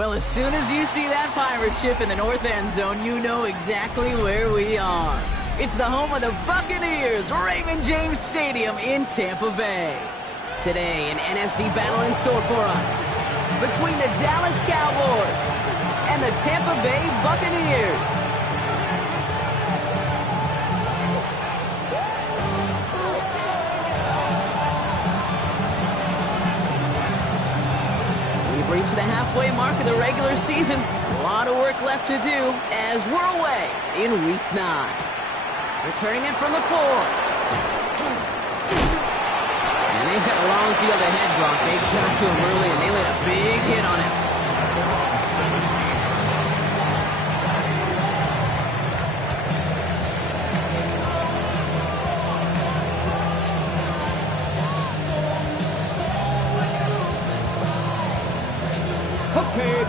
Well, as soon as you see that pirate ship in the north end zone, you know exactly where we are. It's the home of the Buccaneers, Raymond James Stadium in Tampa Bay. Today, an NFC battle in store for us between the Dallas Cowboys and the Tampa Bay Buccaneers. We've reached the halfway mark of the regular season. A lot of work left to do as we're away in Week 9. Returning it from the 4. And they've got a long field ahead, Brock. They got to him early, and they laid a big hit on him.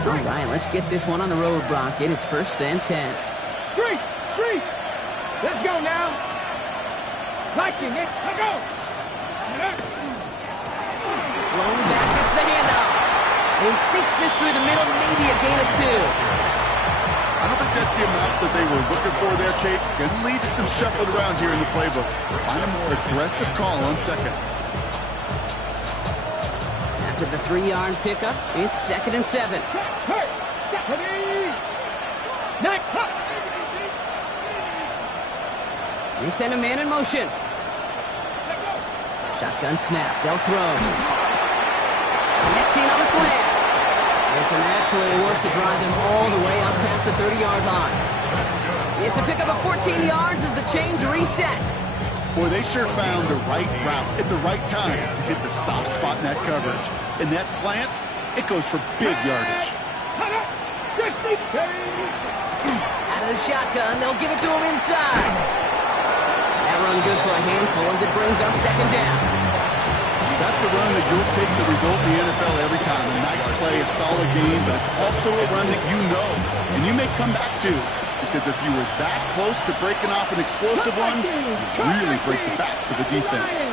All right, let's get this one on the road, Brock. It is 1st and 10. Three. Let's go now. Liking it. Let's go. Blown back, gets the handoff. He sneaks this through the middle, maybe a gain of 2. I don't think that's the amount that they were looking for there, Kate. Going to lead to some shuffling around here in the playbook. Find a more aggressive call on second. After the 3-yard pickup, it's 2nd and 7. They send a man in motion. Shotgun snap. They'll throw. Connecting on the slant. And some excellent work to drive them all the way up past the 30-yard line. It's a pickup of 14 yards as the chains reset. Boy, they sure found the right route at the right time to hit the soft spot in that coverage. And that slant, it goes for big yardage. Out of the shotgun, they'll give it to him inside. That run good for a handful as it brings up 2nd down. That's a run that you'll take the result in the NFL every time. A nice play, a solid game, but it's also a run that you know and you may come back to. Because if you were that close to breaking off an explosive run, you really break the backs of the defense.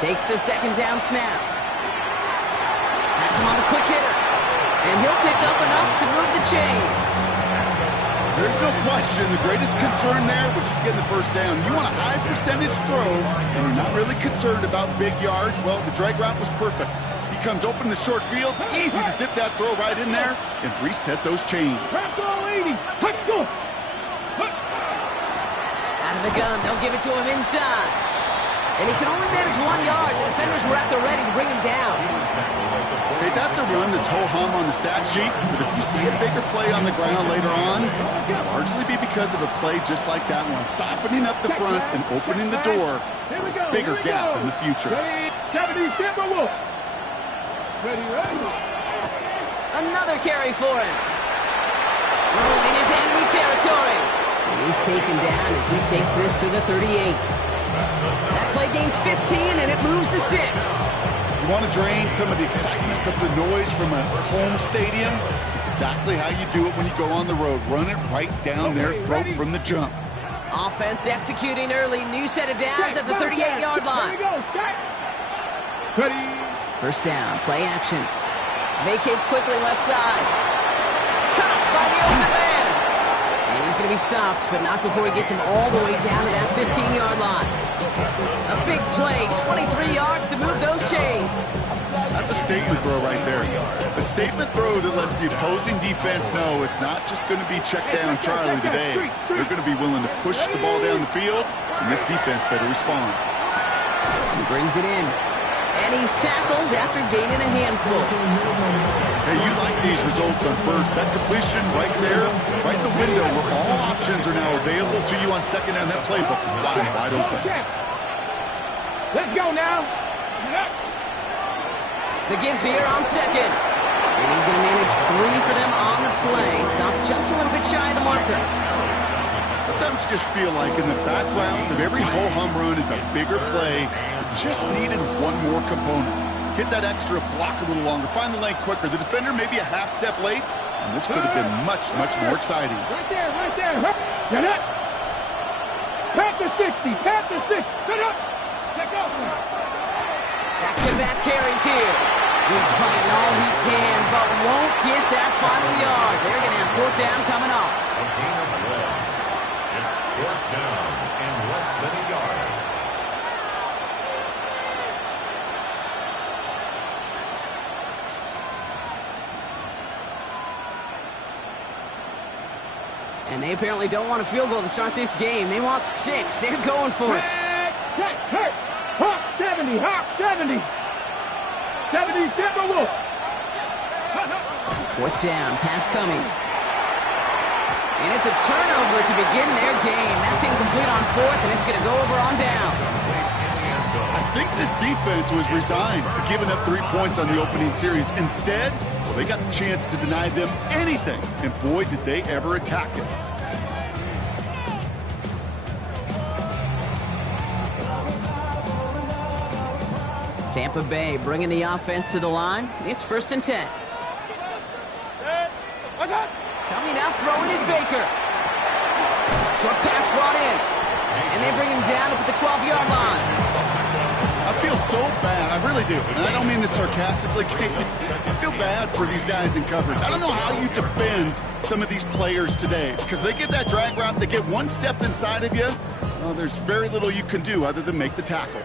Takes the 2nd down snap. Has him on a quick hitter. And he'll pick up enough to move the chains. There's no question the greatest concern there was just getting the 1st down. You want a high percentage throw, and you're not really concerned about big yards. Well, the drag route was perfect. He comes open in the short field. It's easy to zip that throw right in there and reset those chains. Out of the gun, they'll give it to him inside. And he can only manage 1 yard. The defenders were at the ready to bring him down. Hey, that's a run that's ho-hum on the stat sheet, but if you see a bigger play on the ground later on, it'll largely be because of a play just like that one, softening up the front and opening the door for a bigger gap in the future. Another carry for him. Rolling into enemy territory. And he's taken down as he takes this to the 38. That play gains 15, and it moves the sticks. You want to drain some of the excitement, some of the noise from a home stadium? It's exactly how you do it when you go on the road. Run it right down their throat from the jump. Offense executing early. New set of downs at the 38-yard line. 1st down, play action. Vacates quickly left side. Caught by the open man. And he's going to be stopped, but not before he gets him all the way down to that 15-yard line. A big play, 23 yards to move those chains. That's a statement throw right there. A statement throw that lets the opposing defense know it's not just going to be check down Charlie today. They're going to be willing to push the ball down the field, and this defense better respond. He brings it in. And he's tackled after gaining a handful. Hey, you like these results on 1st. That completion right there, right in the window where all options are now available to you on 2nd down. That playbook wide open. Let's go now. The give here on 2nd. And he's going to manage 3 for them on the play. Stop just a little bit shy of the marker. Sometimes you just feel like in the background of every ho-hum run is a bigger play. Just needed one more component. Hit that extra block a little longer. Find the lane quicker. The defender may be a half step late, and this could have been much more exciting. Right there. Get up. Pat the 60. Get up. Let go. Back-to-back carries here. He's fighting all he can, but won't get that final yard. They're going to have fourth down coming up. A gain of 1. It's fourth down and less than a yard. And they apparently don't want a field goal to start this game. They want 6. They're going for it. Hey, Hawk 70, Hawk 70. 70, Timberwolves. Fourth down, pass coming. And it's a turnover to begin their game. That's incomplete on fourth, and it's going to go over on downs. I think this defense was resigned to giving up 3 points on the opening series. Instead, well, they got the chance to deny them anything, and boy, did they ever attack it. Tampa Bay bringing the offense to the line. It's 1st and 10. Coming out, throwing is Baker. Short pass brought in. And they bring him down up at the 12-yard line. I feel so bad. I really do. And I don't mean this sarcastically. I feel bad for these guys in coverage. I don't know how you defend some of these players today. Because they get that drag route, they get one step inside of you. Well, there's very little you can do other than make the tackle.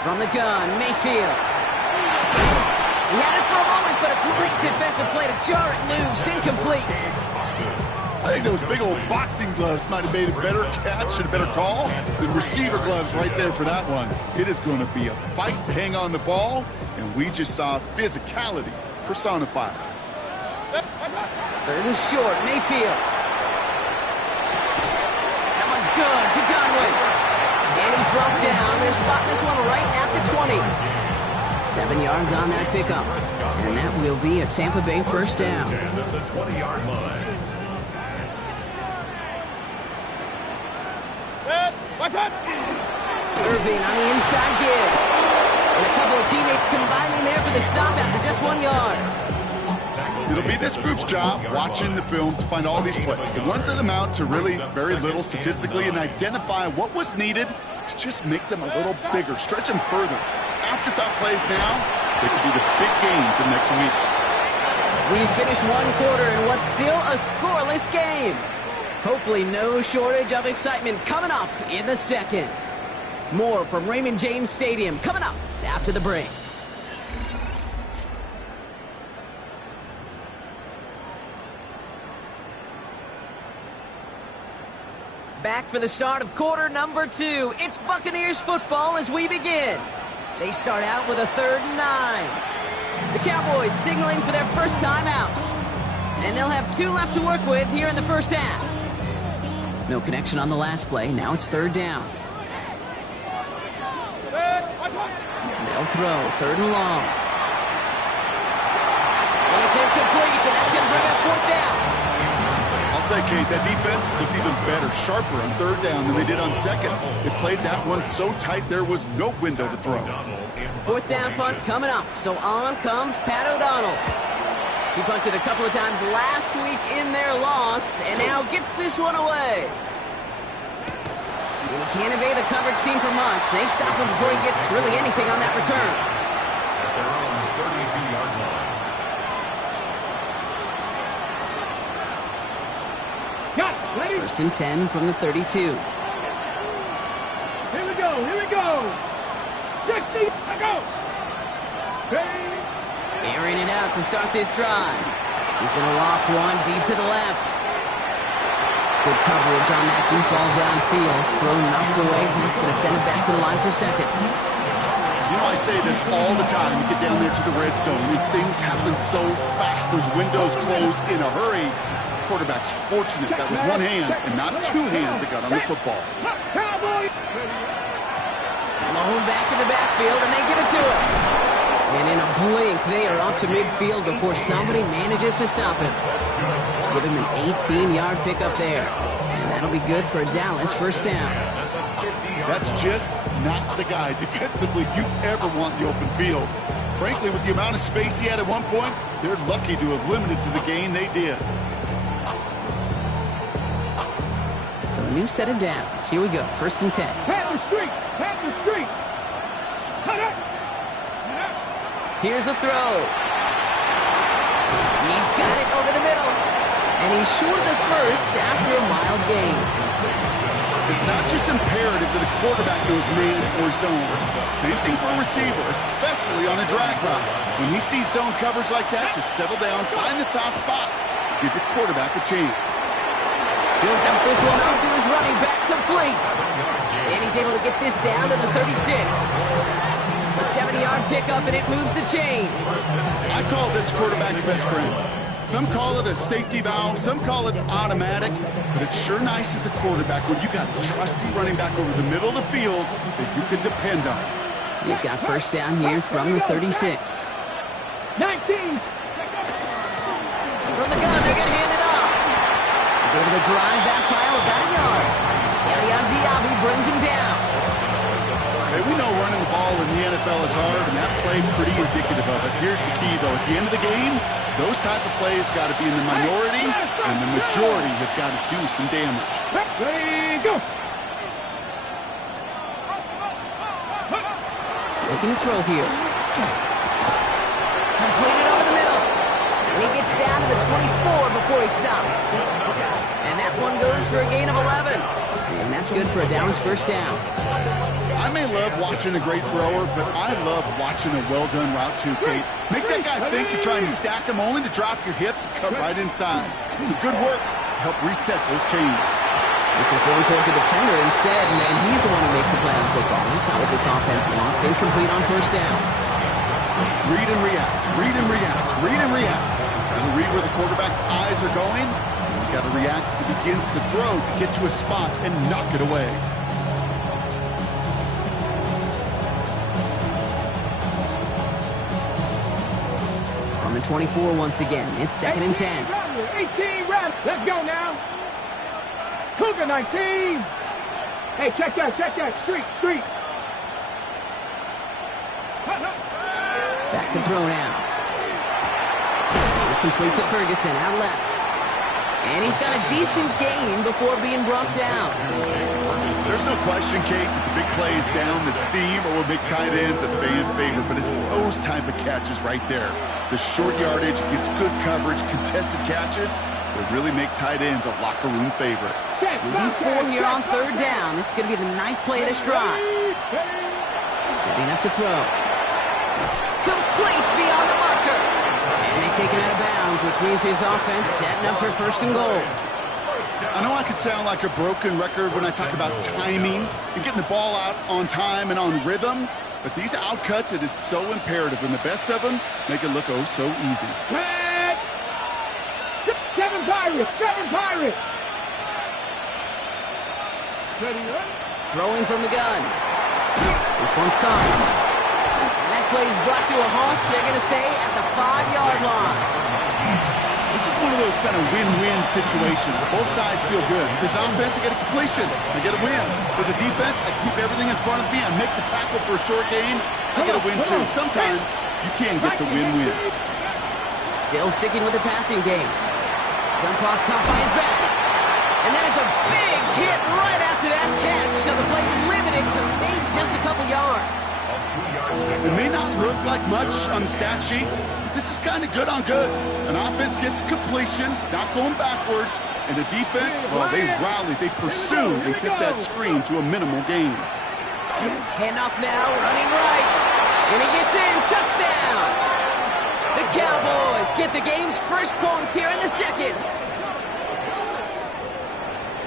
From the gun, Mayfield. He had it for a moment, but a great defensive play to jar it loose. Incomplete. I think those big old boxing gloves might have made a better catch and a better call than receiver gloves right there for that one. It is going to be a fight to hang on the ball, and we just saw physicality personified. 3rd and short, Mayfield. That one's good to Godwin. And he's brought down. They're spotting this one right at the 20. 7 yards on that pickup. And that will be a Tampa Bay first down. At the 20-yard line. Irving on the inside give. And a couple of teammates combining there for the stop after just 1 yard. It'll be this group's job watching the film to find all these plays, the ones that amount to really very little statistically, and identify what was needed to just make them a little bigger, stretch them further. Afterthought plays now, they could be the big gains in next week. We finished 1 quarter in what's still a scoreless game. Hopefully no shortage of excitement coming up in the second. More from Raymond James Stadium coming up after the break. Back for the start of quarter number 2. It's Buccaneers football as we begin. They start out with a 3rd and 9. The Cowboys signaling for their first time out. And they'll have 2 left to work with here in the first half. No connection on the last play. Now it's 3rd down. They'll throw 3rd and long. And it's incomplete, and that's going to bring up 4th down. I'll say, Kate, that defense looked even better, sharper on 3rd down than they did on 2nd. They played that one so tight there was no window to throw. 4th down punt coming up. So on comes Pat O'Donnell. He punted a couple of times last week in their loss, and now gets this one away. And he can't evade the coverage team for much. They stop him before he gets really anything on that return. At their own 32-yard line. Got it. Ready? 1st and 10 from the 32. Here we go. Here we go. 60. Go. Hey. Airing it out to start this drive. He's going to loft one deep to the left. Good coverage on that deep ball downfield. Throw knocked away. It's going to send it back to the line for 2nd. You know, I say this all the time. You get down there to the red zone, and things happen so fast. Those windows close in a hurry. Quarterback's fortunate that was one hand and not 2 hands that got on the football. Cowboys. Alone back in the backfield, and they give it to him. And in a blink, they are up to midfield before somebody manages to stop him. Give him an 18-yard pickup there. And that'll be good for a Dallas first down. That's just not the guy defensively you ever want in the open field. Frankly, with the amount of space he had at one point, they're lucky to have limited to the gain they did. So a new set of downs. Here we go, 1st and 10. Panther streak! Panther streak! Cut it! Here's a throw. He's got it over the middle. And he's short of the first after a mild gain. It's not just imperative that a quarterback knows man or zone. Same thing for a receiver, especially on a drag route. When he sees zone coverage like that, just settle down, find the soft spot. Give your quarterback a chance. He'll dump this one off to his running back, complete. And he's able to get this down to the 36. A 70-yard pickup, and it moves the chains. I call this quarterback's best friend. Some call it a safety valve, some call it automatic, but it's sure nice as a quarterback when you got a trusty running back over the middle of the field that you can depend on. You've got 1st down here from the 36. 19! From the gun, they're going to hand it off. He's able to drive that pile about a yard. Eliab Diaby brings him down. Hey, we know running the ball in the NFL is hard, and that play pretty indicative of it. Here's the key, though. At the end of the game, those type of plays got to be in the minority, and the majority have got to do some damage. Ready, go! Looking to throw here. Completed over the middle. And he gets down to the 24 before he stops. And that one goes for a gain of 11. And that's good for a Dallas 1st down. I may love watching a great thrower, but I love watching a well-done route too, Kate. Make that guy think you're trying to stack him only to drop your hips and cut right inside. Some good work to help reset those chains. This is thrown towards a defender instead, and he's the one who makes a play on football. That's not what this offense wants. Incomplete on 1st down. Read and react, read and react, read and react. Got to read where the quarterback's eyes are going. He's got to react as he begins to throw to get to a spot and knock it away. On the 24 once again, it's 2nd and 10. 18 rounds. Let's go now. Cougar 19. Hey, check that. Street. Back to throw now. This is complete to Ferguson, out left. And he's got a decent gain before being brought down. There's no question, Kate, that the big plays down the seam or big tight ends a fan favorite, but it's those type of catches right there. The short yardage against good coverage, contested catches that really make tight ends a locker room favorite. Moving forward here on 3rd down. This is going to be the 9th play of this drive. Setting up to throw. Complete beyond the marker. And they take him out of bounds, which means his offense setting up for 1st and goal. I know I could sound like a broken record when I talk about timing and getting the ball out on time and on rhythm, but these outcuts, it is so imperative, and the best of them make it look oh so easy. Seven Pirates! Throwing from the gun. This one's caught. And that play is brought to a halt, they're going to say, at the 5-yard line. This is one of those kind of win-win situations. Both sides feel good. As an offense, I get a completion. I get a win. As a defense, I keep everything in front of me. I make the tackle for a short gain. I get a win, too. Sometimes you can get to win-win. Still sticking with the passing game. Dump off caught by his back. And that is a big hit right after that catch. So the play limited to maybe just a couple yards. It may not look like much on the stat sheet, but this is kind of good on good. An offense gets completion, not going backwards, and the defense, well, they rally, they pursue, and keep that screen to a minimal gain. Handoff now, running right. And he gets in, touchdown. The Cowboys get the game's first points here in the 2nd.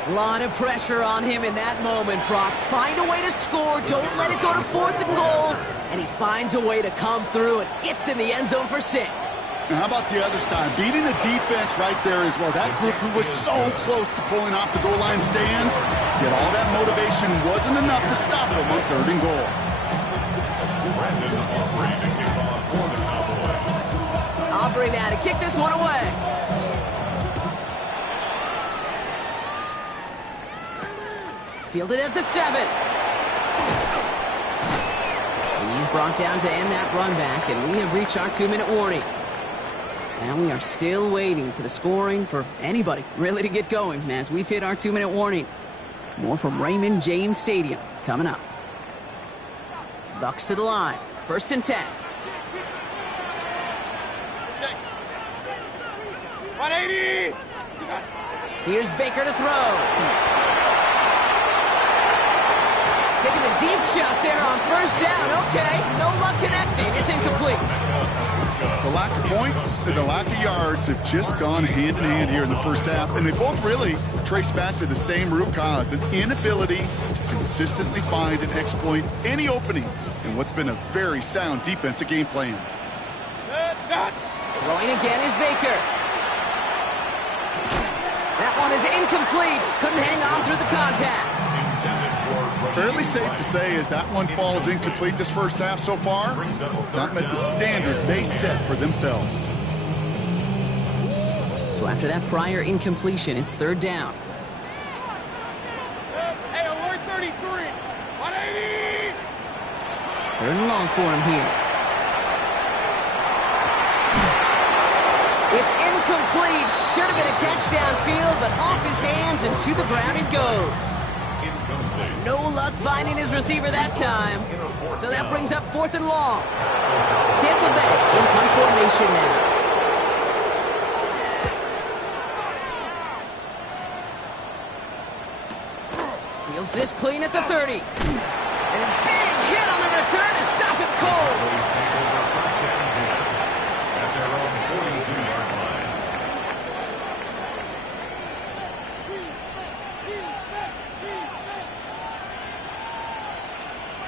A lot of pressure on him in that moment, Brock. Find a way to score. Don't let it go to 4th and goal. And he finds a way to come through and gets in the end zone for 6. And how about the other side? Beating the defense right there as well. That group who was so close to pulling off the goal line stand, yet all that motivation wasn't enough to stop them on 3rd and goal. Aubrey now to kick this one away. Fielded at the 7. He's brought down to end that run back, and we have reached our 2-minute warning. And we are still waiting for the scoring for anybody really to get going as we've hit our 2-minute warning. More from Raymond James Stadium coming up. Bucks to the line. 1st and 10. 180! Here's Baker to throw. Taking a deep shot there on 1st down. Okay, no luck connecting. It's incomplete. The lack of points and the lack of yards have just gone hand in hand here in the first half, and they both really trace back to the same root cause, an inability to consistently find and exploit any opening in what's been a very sound defensive game plan. Throwing again is Baker. That one is incomplete. Couldn't hang on through the contact. Fairly safe to say as that one falls incomplete this first half so far, it's not met the standard they set for themselves. So after that prior incompletion, it's 3rd down. Hey, alert 33! 180! 3rd and long for him here. It's incomplete. Should have been a catch downfield, but off his hands and to the ground it goes. No luck finding his receiver that time. So that brings up 4th and long. Tampa Bay in punt formation now. Fields this clean at the 30. And a big hit on the return to stop him cold. At their own 42-yard line.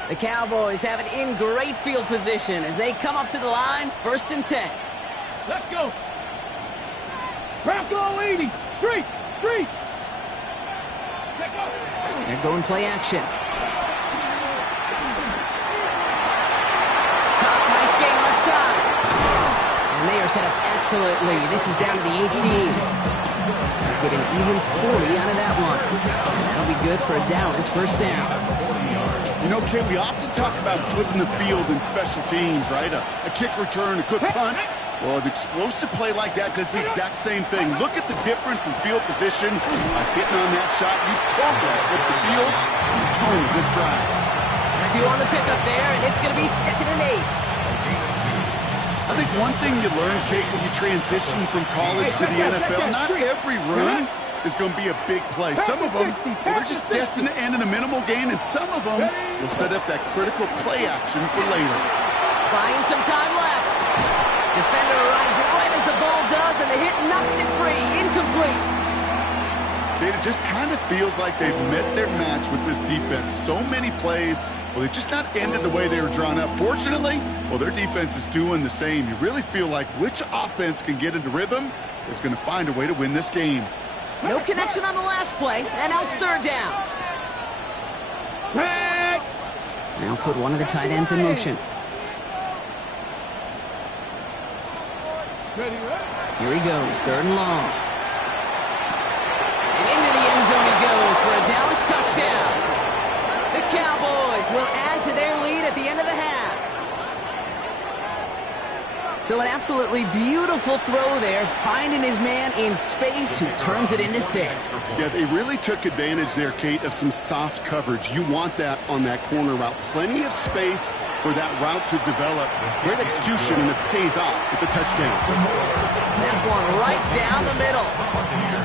The Cowboys have it in great field position as they come up to the line, 1st and 10. Let's go! Bronco 80! Street! Street! They're going play action. Nice game left side. And they are set up excellently. This is down to the 18. They're getting even 40 out of that one. And that'll be good for a Dallas 1st down. You know, Kate, we often talk about flipping the field in special teams, right? A kick return, a good punt. Well, an explosive play like that does the exact same thing. Look at the difference in field position by hitting on that shot. You've totally flipped the field and the tone of this drive. 2 on the pickup there, and it's going to be 2nd and 8. I think one thing you learn, Kate, when you transition from college to the NFL, not every run is going to be a big play. Some of them, well, they're just destined to end in a minimal gain, and some of them will set up that critical play action for later. Buying some time left. Defender arrives right as the ball does, and the hit knocks it free. Incomplete. Kate, it just kind of feels like they've met their match with this defense. So many plays, well, they just not ended the way they were drawn up. Fortunately, well, their defense is doing the same. You really feel like which offense can get into rhythm is going to find a way to win this game. No connection on the last play, and now it's 3rd down. Now put one of the tight ends in motion. Here he goes, 3rd and long. And into the end zone he goes for a Dallas touchdown. The Cowboys will add to their lead at the end of the half. So an absolutely beautiful throw there, finding his man in space who turns it into 6. Yeah, they really took advantage there, Kate, of some soft coverage. You want that on that corner route. Plenty of space for that route to develop. Great execution, and it pays off with the touchdown. That one right down the middle.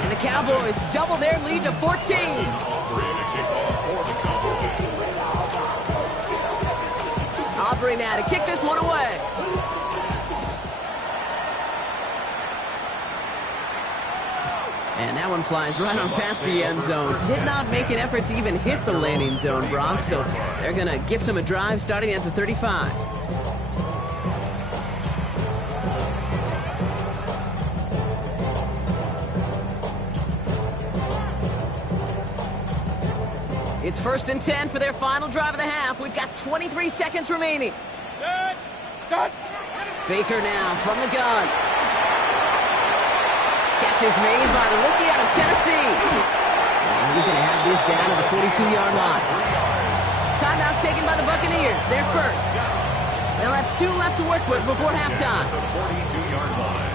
And the Cowboys double their lead to 14. Aubrey now to kick this one away. And that one flies right on past the end zone. Did not make an effort to even hit the landing zone, Brock, so they're going to gift him a drive starting at the 35. It's 1st and 10 for their final drive of the half. We've got 23 seconds remaining. Start. Baker now from the gun. Catch is made by the rookie out of Tennessee. And he's going to have this down to the 42-yard line. Timeout taken by the Buccaneers. They're first. They'll have 2 left to work with before halftime. The 42-yard line.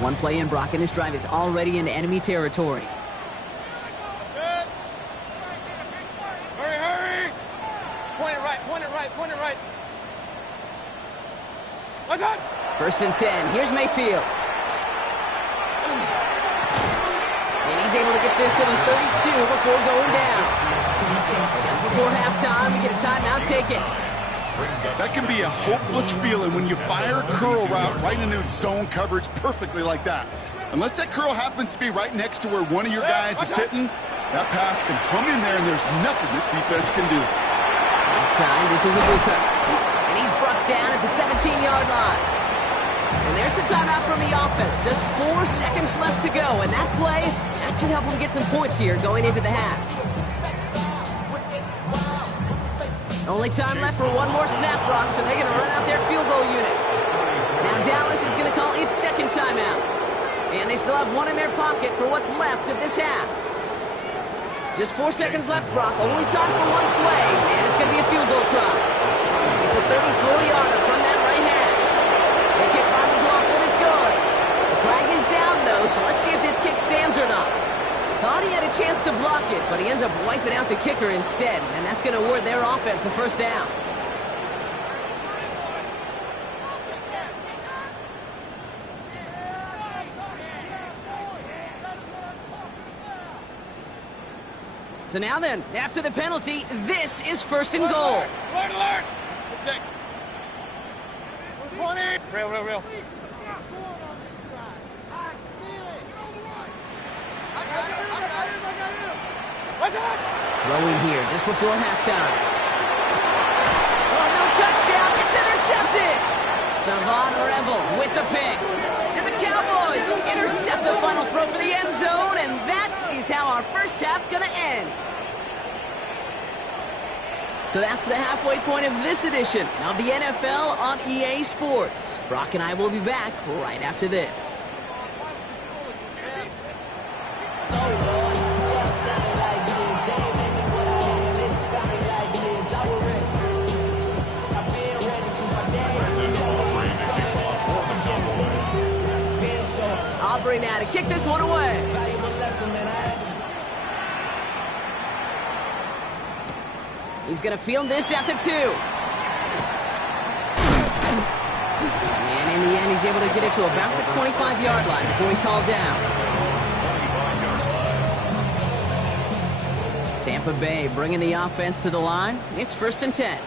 One play in, Brock, and this drive is already into enemy territory. Hurry! Point it right. What's that? 1st and 10. Here's Mayfield. And he's able to get this to the 32 before going down. Just before halftime, we get a timeout taken. That can be a hopeless feeling when you fire a curl route right into zone coverage perfectly like that. Unless that curl happens to be right next to where one of your guys is sitting, that pass can hum in there and there's nothing this defense can do. Outside, this is Ibuka. And he's brought down at the 17-yard line. And there's the timeout from the offense. Just 4 seconds left to go. And that play, that should help them get some points here going into the half. Only time left for one more snap, Brock, so they're going to run out their field goal unit. Now Dallas is going to call its second timeout. And they still have one in their pocket for what's left of this half. Just 4 seconds left, Brock. Only time for one play, and it's going to be a field goal try. It's a 34-yarder from that right hash. The kick by McLaughlin is good. The flag is down, though, so let's see if this kick stands or not. Thought he had a chance to block it, but he ends up wiping out the kicker instead, and that's going to award their offense a first down. So now then, after the penalty, this is 1st and goal. Alert! 20. Real. Throwing here just before halftime. Oh, no touchdown. It's intercepted. Savon Rebel with the pick. And the Cowboys intercept the final throw for the end zone, and that is how our first half's going to end. So that's the halfway point of this edition of the NFL on EA Sports. Brock and I will be back right after this. Aubrey now to kick this one away. He's going to field this at the 2. And in the end, he's able to get it to about the 25-yard line before he's hauled down. Tampa Bay bringing the offense to the line. It's 1st and 10.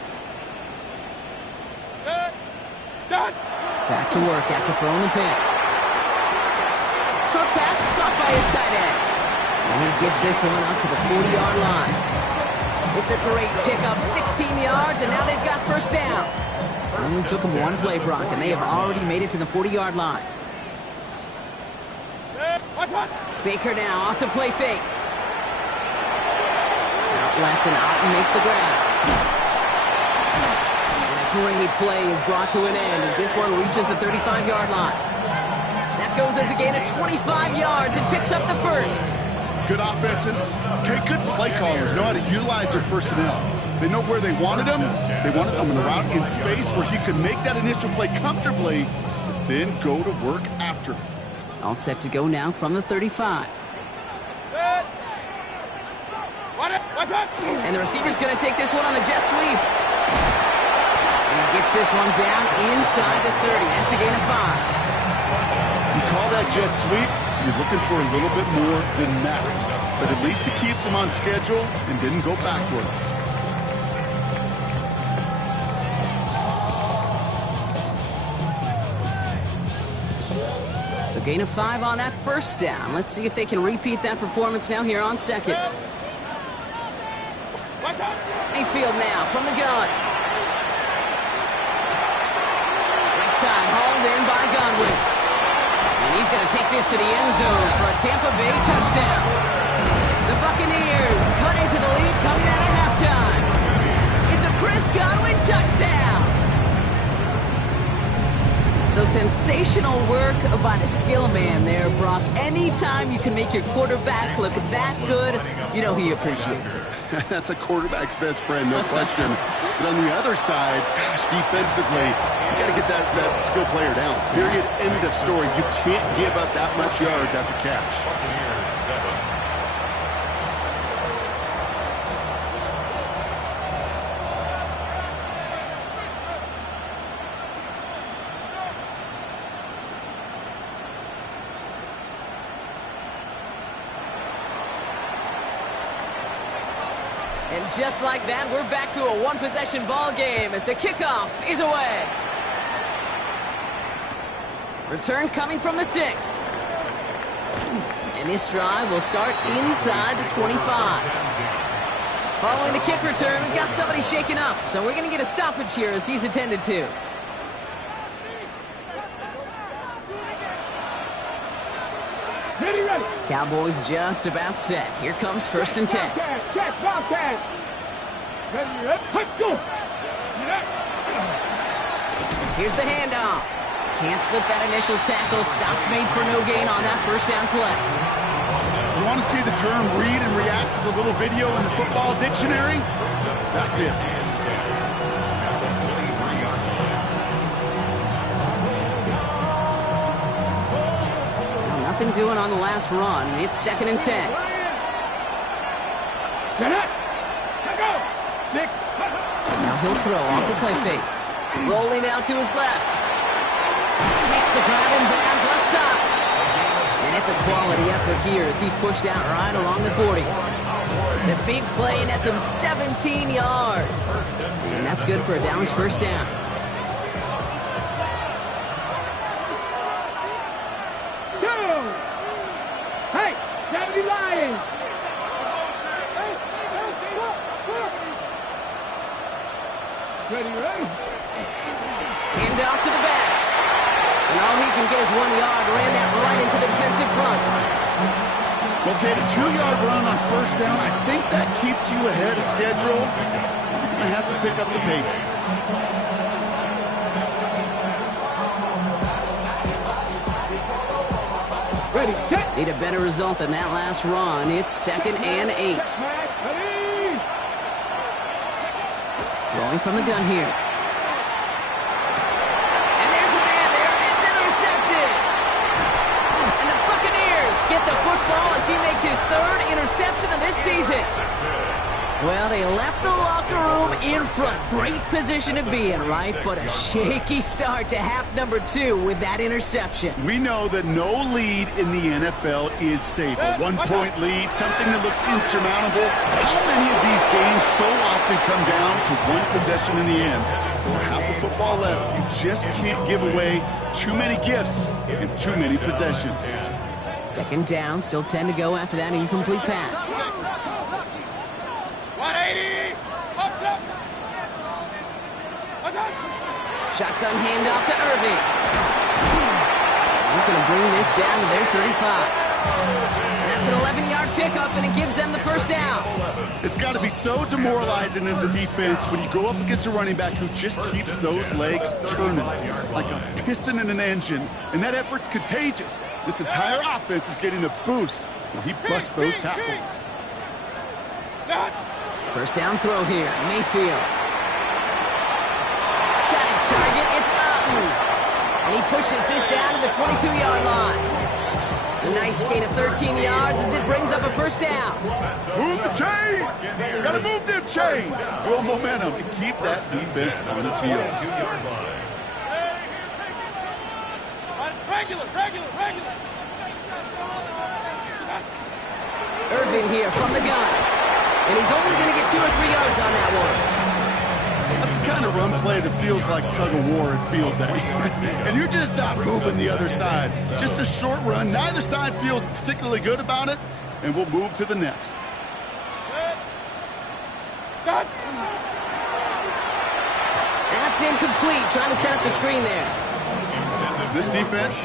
Back to work after throwing the pick. Short pass caught by his tight end. And he gets this one up to the 40-yard line. It's a great pickup, 16 yards, and now they've got first down. Only took them one play, Brock, and they have already made it to the 40-yard line. Baker now off the play fake. Out left, and Otten makes the grab. And a great play is brought to an end as this one reaches the 35-yard line. That goes as a gain of 25 yards and picks up the first. Good offenses, good play callers know how to utilize their personnel. They know where they wanted them. They wanted them in a route in space where he could make that initial play comfortably, but then go to work after. All set to go now from the 35. And the receiver's going to take this one on the jet sweep. And he gets this one down inside the 30. That's a gain of 5. You call that jet sweep, you're looking for a little bit more than that. But at least it keeps him on schedule and didn't go backwards. So gain of 5 on that first down. Let's see if they can repeat that performance now here on second. Mayfield now from the gun. Right side, hauled in by Godwin. And he's going to take this to the end zone for a Tampa Bay touchdown. The Buccaneers cut into the lead coming out of halftime. It's a Chris Godwin touchdown. So sensational work by the skill man there, Brock. Anytime you can make your quarterback look that good, you know he appreciates it. That's a quarterback's best friend, no question. But on the other side, gosh, defensively, you got to get that skill player down. Period, end of story. You can't give up that much yards after catch. Buccaneers 7. And just like that, we're back to a one-possession ball game as the kickoff is away. Return coming from the 6. And this drive will start inside the 25. Following the kick return, we've got somebody shaken up, so we're going to get a stoppage here as he's attended to. Ready, ready. Cowboys just about set. Here comes 1st and 10. Check, Bobcat. Ready, ready. Let's go. Here's the handoff. Can't slip that initial tackle. Stops made for no gain on that 1st down play. You want to see the term read and react with a little video in the football dictionary? That's it. Nothing doing on the last run. It's 2nd and 10. Now he'll throw off the play fake. Rolling out to his left. Makes the grab and bounds left side. And it's a quality effort here as he's pushed out right along the 40. The big play nets him 17 yards. And that's good for a Dallas 1st down. Hey, Deputy Lion. Ready, ready. Hand off to the back. And all he can get is 1 yard. Ran that right into the defensive front. Okay, the 2-yard run on 1st down, I think that keeps you ahead of schedule. You're going to have to pick up the pace. Ready, set. Need a better result than that last run. It's 2nd and 8. Ready. Rolling from the gun here. And there's a man there. It's intercepted. And the Buccaneers get the football as he makes his 3rd interception of this season. Well, they left the locker room in front. Great position to be in, right? But a shaky start to half number 2 with that interception. We know that no lead in the NFL is safe. A 1-point lead, something that looks insurmountable. How many of these games so often come down to one possession in the end? With half a football left, you just can't give away too many gifts and too many possessions. 2nd down, still 10 to go after that incomplete pass. 180. Shotgun handoff to Irving. He's going to bring this down to their 35. That's an 11-yard pickup, and it gives them the 1st down. It's got to be so demoralizing as a defense when you go up against a running back who just keeps those legs turning like a piston in an engine, and that effort's contagious. This entire offense is getting a boost when he busts those tackles. 1st down throw here. Mayfield. Got his target. It's Upton. And he pushes this down to the 22-yard line. A nice gain of 13 yards as it brings up a 1st down. Move the chain! Gotta move them chains! Build momentum and keep that defense on its heels. Regular. Irving here from the gun. And he's only going to get 2 or 3 yards on that one. That's the kind of run play that feels like tug-of-war at field day. And you're just not moving the other side. Just a short run. Neither side feels particularly good about it, and we'll move to the next. That's incomplete. Trying to set up the screen there. This defense,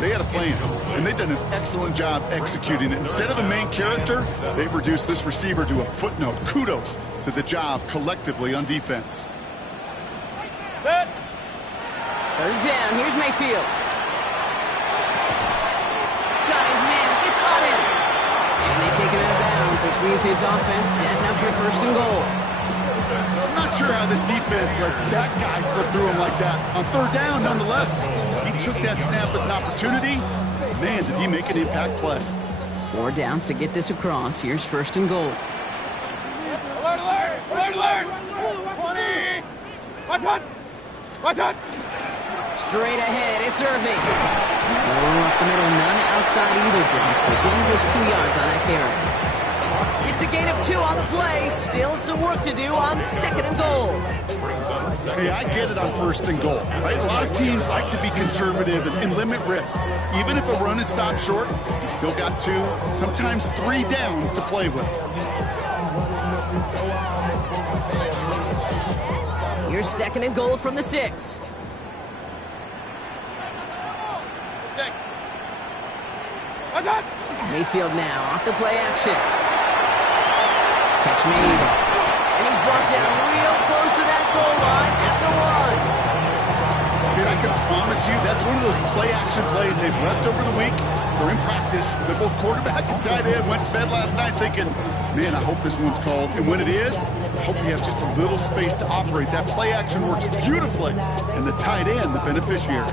they had a plan, and they've done an excellent job executing it. Instead of a main character, they've reduced this receiver to a footnote. Kudos to the job collectively on defense. Third down, here's Mayfield. Got his man, it's on him. And they take him out of bounds, which means his offense setting up for first and goal. I'm not sure how this defense let that guy slip through him like that. On third down, nonetheless, he took that snap as an opportunity. Man, did he make an impact play. 4 downs to get this across. Here's first and goal. Alert, alert! Alert, alert! 20! Watch out! Watch out! Straight ahead, it's Irving. No up the middle, none outside either, Brock. So give him just 2 yards on that carry. It's a gain of 2 on the play. Still some work to do on second and goal. Hey, I get it on first and goal, right? A lot of teams like to be conservative and limit risk. Even if a run is stopped short, you still got 2, sometimes 3 downs to play with. Here's second and goal from the 6. Watch out! Mayfield now off the play action. Catch made. And he's brought down real close to that goal line at the 1. Dude, I can promise you that's one of those play-action plays they've repped over the week. They're in practice. The both quarterback and tight end went to bed last night thinking, man, I hope this one's called. And when it is, I hope we have just a little space to operate. That play-action works beautifully. And the tight end, the beneficiary.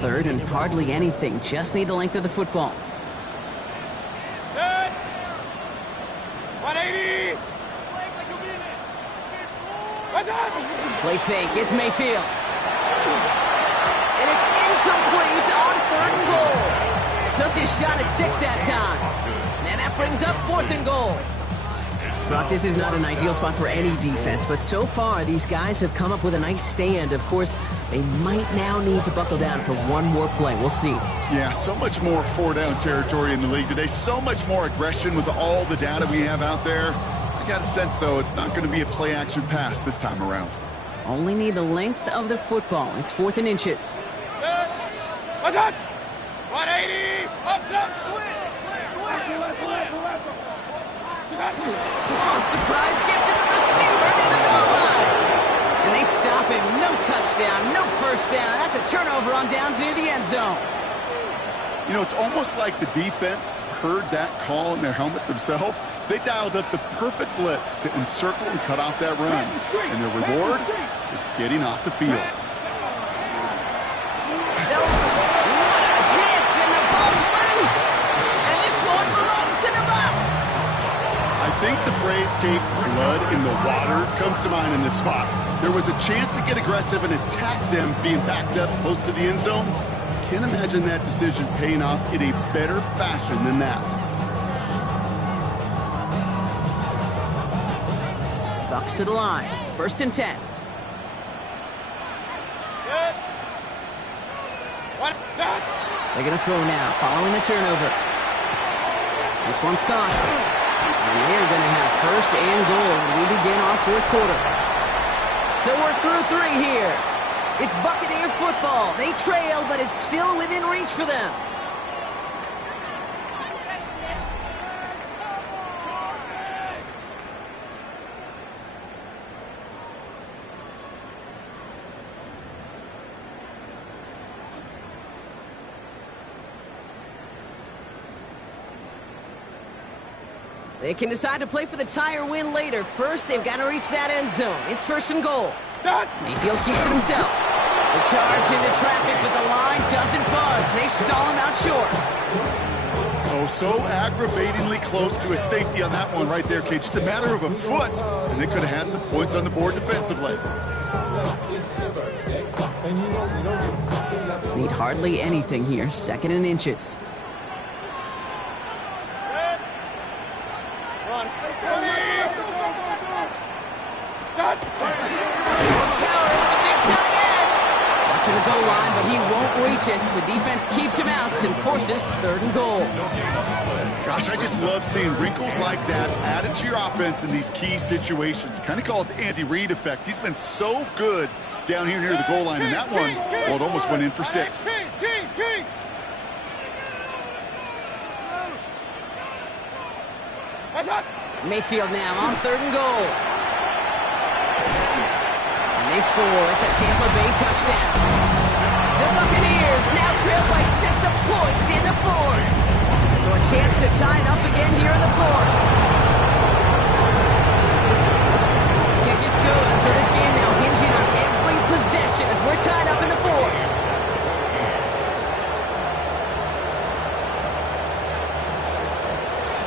Third and hardly anything. Just need the length of the football. Good! 180! Watch out! Play fake. It's Mayfield. And it's incomplete on third and goal. Took his shot at 6 that time. And that brings up fourth and goal. Brock, this is not an ideal spot for any defense, but so far these guys have come up with a nice stand. Of course, they might now need to buckle down for one more play. We'll see. Yeah, so much more 4-down territory in the league today. So much more aggression with all the data we have out there. I got a sense, though, it's not going to be a play-action pass this time around. Only need the length of the football. It's 4th and inches. Good! Watch out! 180! Up, switch! Oh, surprise gift to the receiver near the goal line. And they stop him. No touchdown, no first down. That's a turnover on downs near the end zone. You know, it's almost like the defense heard that call in their helmet themselves. They dialed up the perfect blitz to encircle and cut off that run. And their reward is getting off the field. What a hit, and the ball's loose. And this one belongs to the Bucs. I think the phrase, Kate, blood in the water comes to mind in this spot. There was a chance to get aggressive and attack them being backed up close to the end zone. Can't imagine that decision paying off in a better fashion than that. Bucs to the line. 1st and 10. Good! What? They're going to throw now, following the turnover. This one's caught. And they're going to have 1st and goal when we begin our 4th quarter. So we're through 3 here. It's Buccaneer football. They trail, but it's still within reach for them. They can decide to play for the tire win later. First, they've got to reach that end zone. It's 1st and goal. Mayfield keeps it himself. The charge into traffic, but the line doesn't budge. They stall him out short. Oh, so aggravatingly close to a safety on that one right there, Kate. Just a matter of a foot, and they could have had some points on the board defensively. Need hardly anything here. 2nd and inches. To the goal line, but he won't reach it. The defense keeps him out and forces 3rd and goal. Gosh, I just love seeing wrinkles like that added to your offense in these key situations. Kind of call it the Andy Reid effect. He's been so good down here near the goal line in that one. Well, it almost went in for 6. Mayfield now on 3rd and goal. And they score. It's a Tampa Bay touchdown. The Buccaneers now trail by just a point in the 4th. So a chance to tie it up again here in the 4th. Kick is good. So this game now hinging on every possession as we're tied up in the 4th.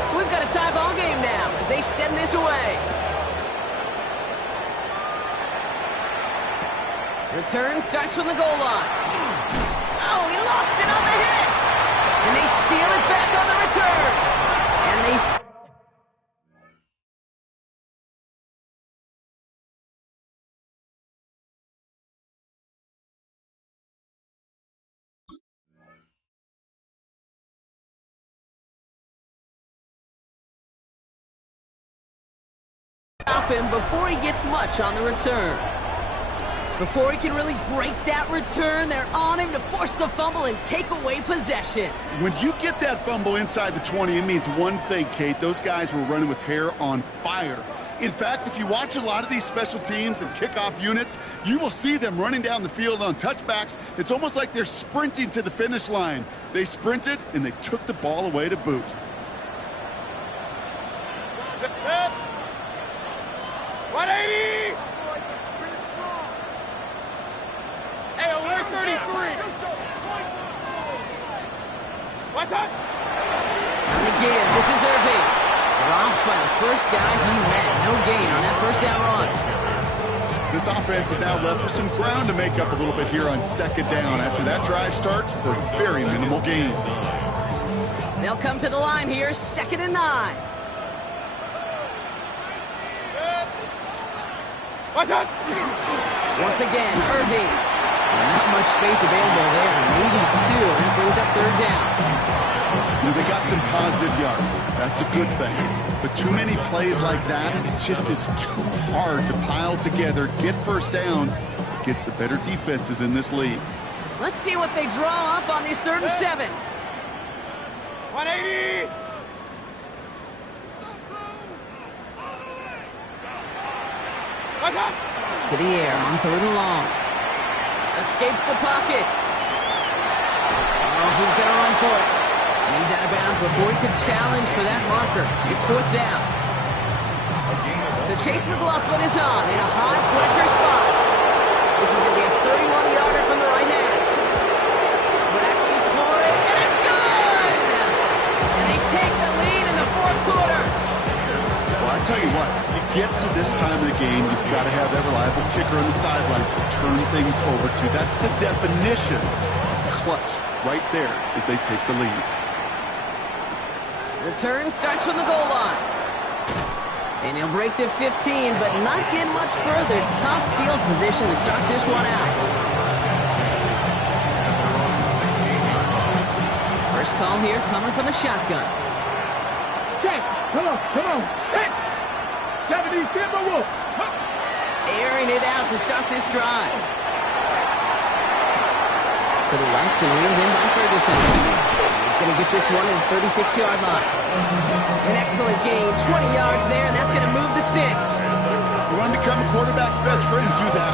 So we've got a tie ball game now as they send this away. Return starts from the goal line. Oh, he lost it on the hit. And they steal it back on the return. And they... stop him before he gets much on the return. Before he can really break that return, they're on him to force the fumble and take away possession. When you get that fumble inside the 20, it means one thing, Kate. Those guys were running with hair on fire. In fact, if you watch a lot of these special teams and kickoff units, you will see them running down the field on touchbacks. It's almost like they're sprinting to the finish line. They sprinted, and they took the ball away to boot. And again, this is Irving. Dropped by the first guy he met. No gain on that first down run. This offense is now left with some ground to make up a little bit here on 2nd down. After that drive starts, a very minimal gain. They'll come to the line here, 2nd and 9. Once again, Irving. Not much space available there, maybe 2, and it brings up 3rd down. You know, they got some positive yards. That's a good thing. But too many plays like that, it just is too hard to pile together, get first downs against the better defenses in this league. Let's see what they draw up on this 3rd and 7. 180! To the air on 3rd and long. Escapes the pocket. Oh, he's going to run for it. And he's out of bounds before he could challenge for that marker. It's 4th down. So Chase McLaughlin is on in a high-pressure spot. This is going to be a 31-yarder from the right hash. Cracking for it, and it's good! And they take the lead in the 4th quarter. Well, I tell you what, you get to this time of the game, you've got to have that reliable kicker on the sideline to turn things over to. That's the definition of clutch right there as they take the lead. Return starts from the goal line. And he'll break the 15, but not get much further. Tough field position to start this one out. First call here coming from the shotgun. Jack, come on. Hey! 70 Timberwolves. Airing it out to start this drive. To the left and reeled in by Ferguson. He's going to get this one at the 36-yard line. An excellent gain, 20 yards there, and that's going to move the sticks. You want to become a quarterback's best friend, do that.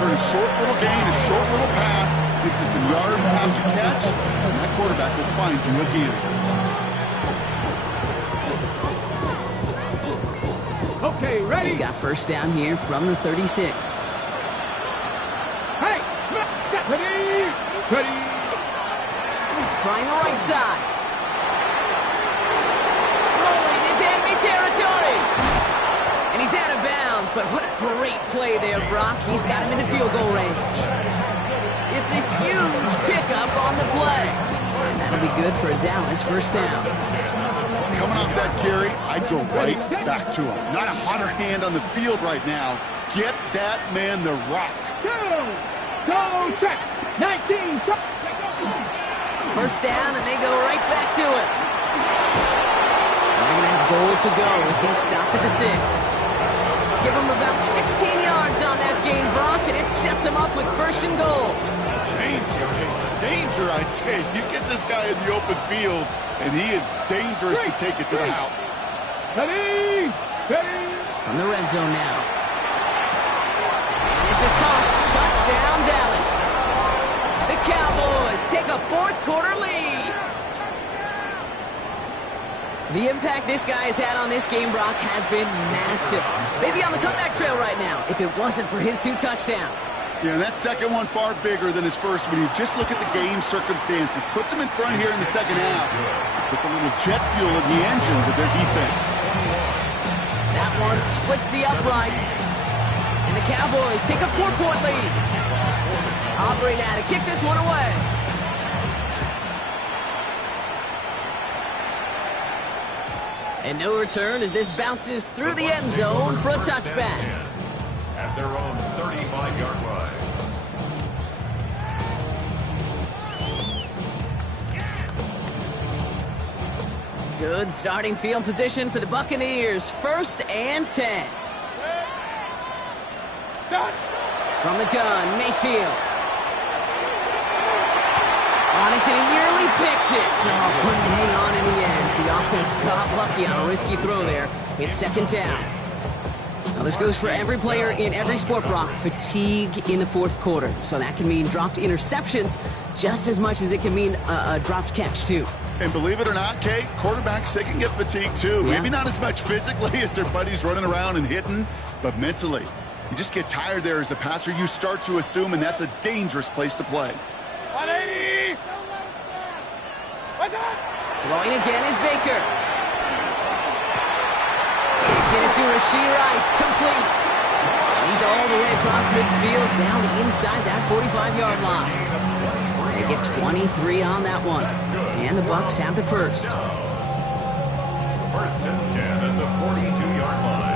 Turn a short little gain, a short little pass, gets you some yards after catch, and that quarterback will find you again. Okay, ready? They got first down here from the 36. Hey! Ready! Trying the right side. Rolling into enemy territory. And he's out of bounds, but what a great play there, Brock. He's got him into field goal range. It's a huge pickup on the play. And that'll be good for a Dallas first down. Coming off that carry, I'd go right back to him. Not a hotter hand on the field right now. Get that man the rock. Go check. 19. First down, and they go right back to it. And they're going to have goal to go as he's stopped at the 6. Give him about 16 yards on that gain, Brock, and it sets him up with first and goal. Danger, I say. You get this guy in the open field, and he is dangerous to take it to the house. Steady! Steady! From the red zone now. And this is caught. Touchdown, Dallas. The Cowboys take a fourth-quarter lead. The impact this guy has had on this game, Brock, has been massive. Maybe on the comeback trail right now, if it wasn't for his 2 touchdowns. Yeah, that second one far bigger than his first when you just look at the game circumstances. Puts them in front here in the second half. Puts a little jet fuel in the engines of their defense. That one splits the uprights. And the Cowboys take a 4-point lead. Aubrey now to kick this one away. And no return as this bounces through the end zone for a touchback. At their own 35-yard line. Good starting field position for the Buccaneers. 1st and 10. From the gun, Mayfield. On it, and he nearly picked it. So couldn't hang on in the end. The offense got lucky on a risky throw there. It's 2nd down. Now this goes for every player in every sport, Brock. Fatigue in the 4th quarter. So that can mean dropped interceptions just as much as it can mean a dropped catch, too. And believe it or not, Kate, quarterbacks, they can get fatigued, too. Yeah. Maybe not as much physically as their buddies running around and hitting, but mentally. You just get tired there as a passer. You start to assume, and that's a dangerous place to play. 180! What's up? Throwing again is Baker. Get it to Rashee Rice. Complete. He's all the way across midfield down inside that 45-yard line. They get 23 on that one. And the Bucs have the first. 1st and 10 at the 42-yard line.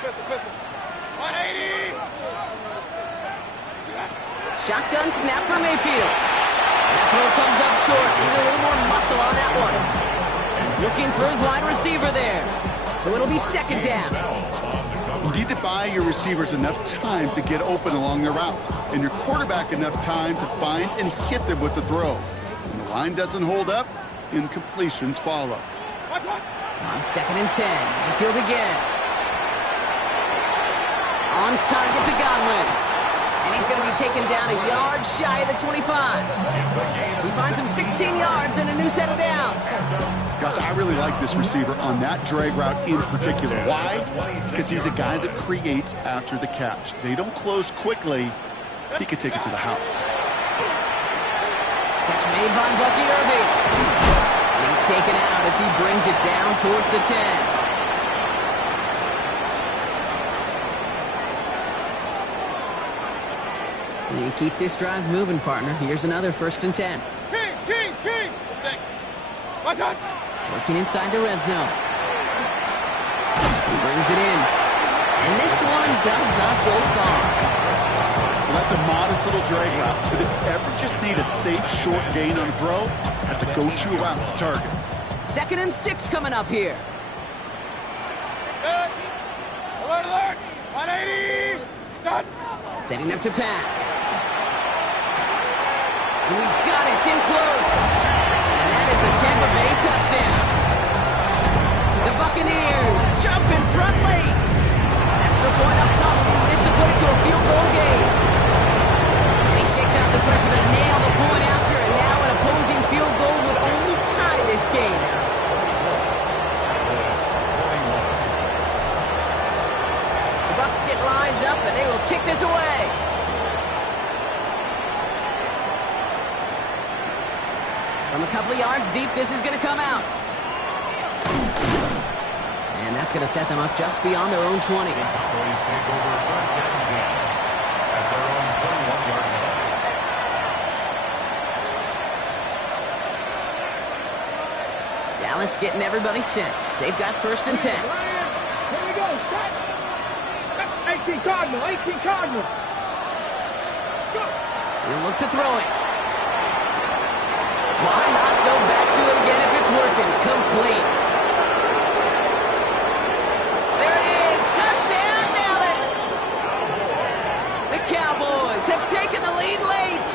Pistol. 180! Shotgun snap for Mayfield. That throw comes up short. Need a little more muscle on that one. Looking for his wide receiver there. So it'll be 2nd down. You need to buy your receivers enough time to get open along their route, and your quarterback enough time to find and hit them with the throw. When the line doesn't hold up, incompletions follow. On 2nd and 10. Mayfield again. On target to Godwin. And he's going to be taken down a yard shy of the 25. He finds him 16 yards and a new set of downs. Gosh, I really like this receiver on that drag route in particular. Why? Because he's a guy that creates after the catch. They don't close quickly. He could take it to the house. Catch made by Bucky Irving. He's taken out as he brings it down towards the 10. And keep this drive moving, partner. Here's another 1st and 10. King! What's up? Working inside the red zone. He brings it in. And this one does not go far. Well, that's a modest little drag route. But if you ever just need a safe, short gain on a throw, that's a go-to route to target. 2nd and 6 coming up here. Good. Alert! 180! Done. Setting up to pass. And he's got it. It's in close. And that is a Tampa Bay touchdown. The Buccaneers jump in front late. Extra point upcoming. This to put it to a field goal game. And he shakes out the pressure to nail the point after. And now an opposing field goal would only tie this game. The Bucs get lined up and they will kick this away. From a couple of yards deep, this is going to come out. And that's going to set them up just beyond their own 20. Cowboys take over 1st and 10 at their own 21-yard line. Dallas getting everybody set. They've got 1st and 10. Here we go. Set. 18 Cardinal. Go. He'll look to throw it. Why not go back to it again if it's working? Complete. There it is. Touchdown, Dallas. The Cowboys Cowboys have taken the lead late.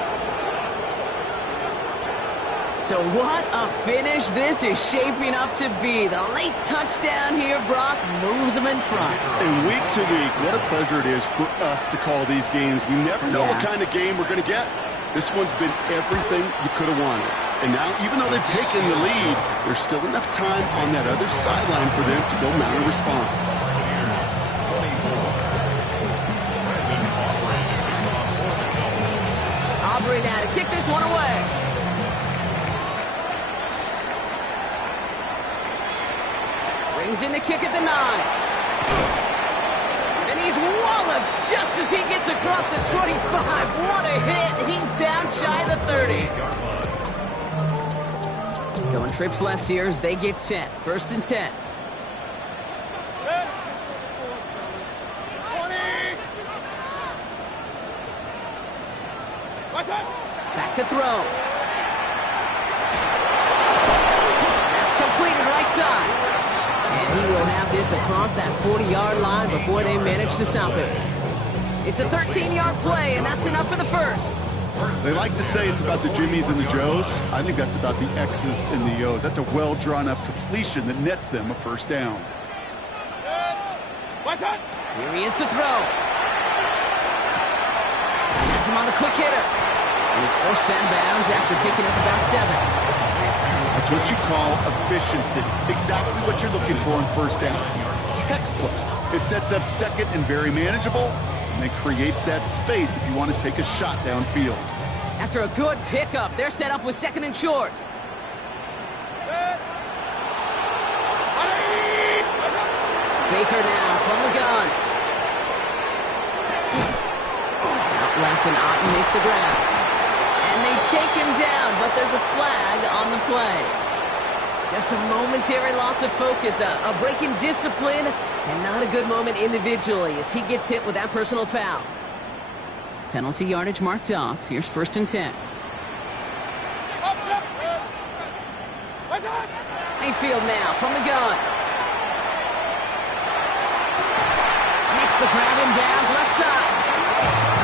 So what a finish this is shaping up to be. The late touchdown here, Brock, moves them in front. And week to week, what a pleasure it is for us to call these games. We never know what kind of game we're going to get. This one's been everything you could have wanted. And now, even though they've taken the lead, there's still enough time on that other sideline for them to go mount a response. Aubrey now to kick this one away. Brings in the kick at the 9. And he's walloped just as he gets across the 25. What a hit. He's down shy of the 30. Going trips left here as they get set. 1st and 10. Back to throw. That's completed right side. And he will have this across that 40-yard line before they manage to stop it. It's a 13-yard play, and that's enough for the first. They like to say it's about the Jimmies and the Joes. I think that's about the X's and the O's. That's a well-drawn-up completion that nets them a first down. Here he is to throw. Has him on the quick hitter. And he's forced down bounds after picking up about 7. That's what you call efficiency. Exactly what you're looking for in first down. Textbook. It sets up second and very manageable, and then creates that space if you want to take a shot downfield. After a good pickup, they're set up with 2nd and short. Baker now from the gun. Out left and Otten makes the grab. And they take him down, but there's a flag on the play. Just a momentary loss of focus, a break in discipline, and not a good moment individually as he gets hit with that personal foul. Penalty yardage marked off. Here's 1st and 10. Mayfield now from the gun. Makes the grab in bounds left side.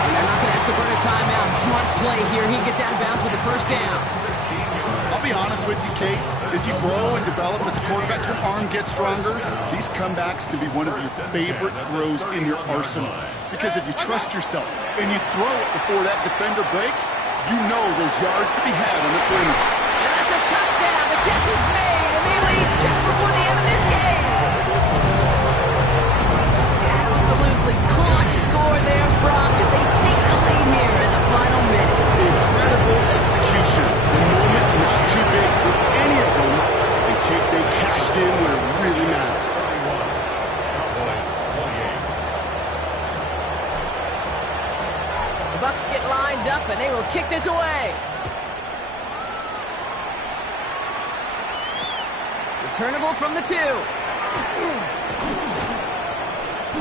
And they're not going to have to burn a timeout. Smart play here. He gets out of bounds with the first down. I'll be honest with you, Kate. As you grow and develop as a quarterback, your arm gets stronger. These comebacks can be one of your favorite throws in your arsenal. Because if you trust yourself and you throw it before that defender breaks, you know there's yards to be had on the perimeter. And that's a touchdown. The catch is made, and they lead just before the end of this game. Absolutely clutch score there, Brock, as they take the lead here in the final minutes. Incredible execution. The moment not too big for any of them. And Kate, they cashed in where it really mattered. The Bucs get lined up, and they will kick this away. Returnable from the 2.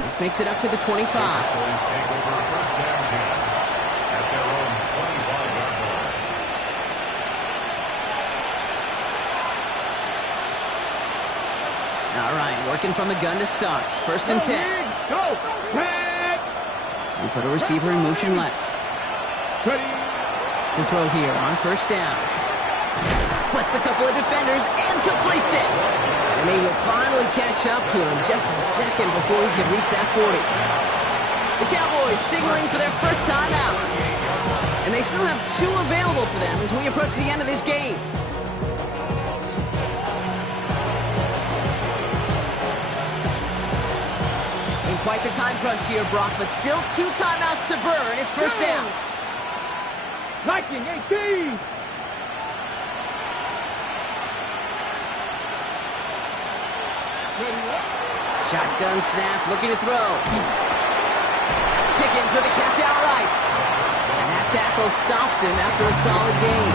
This makes it up to the 25. Cowboys take over first down here at their own 25-yard line. All right, working from the gun to start. 1st and 10. Go! We put a receiver in motion left. Ready. To throw here on 1st down. Splits a couple of defenders and completes it. And they will finally catch up to him just a second before he can reach that 40. The Cowboys signaling for their first time out. And they still have 2 available for them as we approach the end of this game. In quite the time crunch here, Brock, but still 2 timeouts to burn. It's 1st down. Liking 18. Shotgun snap, looking to throw. That's Pickens with a catch outright. And that tackle stops him after a solid gain.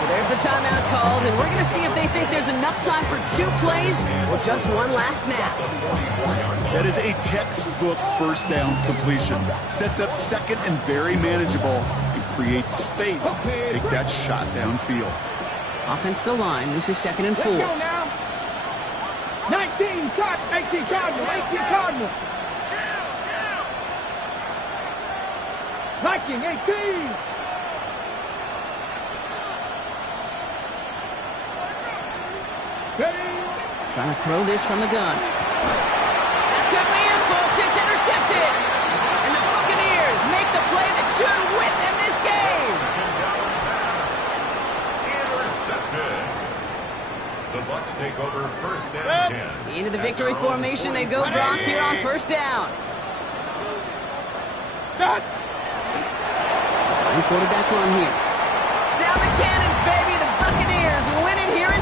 So there's the timeout called, and we're going to see if they think there's enough time for 2 plays or just one last snap. That is a textbook first down completion. Sets up second and very manageable and creates space to take that shot downfield. Offensive line, this is 2nd and 4. Let's go now. 19 Cardinal. 18 Cardinal. Viking 18. Steady. Trying to throw this from the gun. That could be it, folks. It's intercepted. And the Buccaneers make the play that should win them this game. Intercepted. The Bucs take over first down 10. Into the victory formation they go, Brock, here on first down. Stop. Quarterback run here. Sound the cannons, baby. The Buccaneers win it here in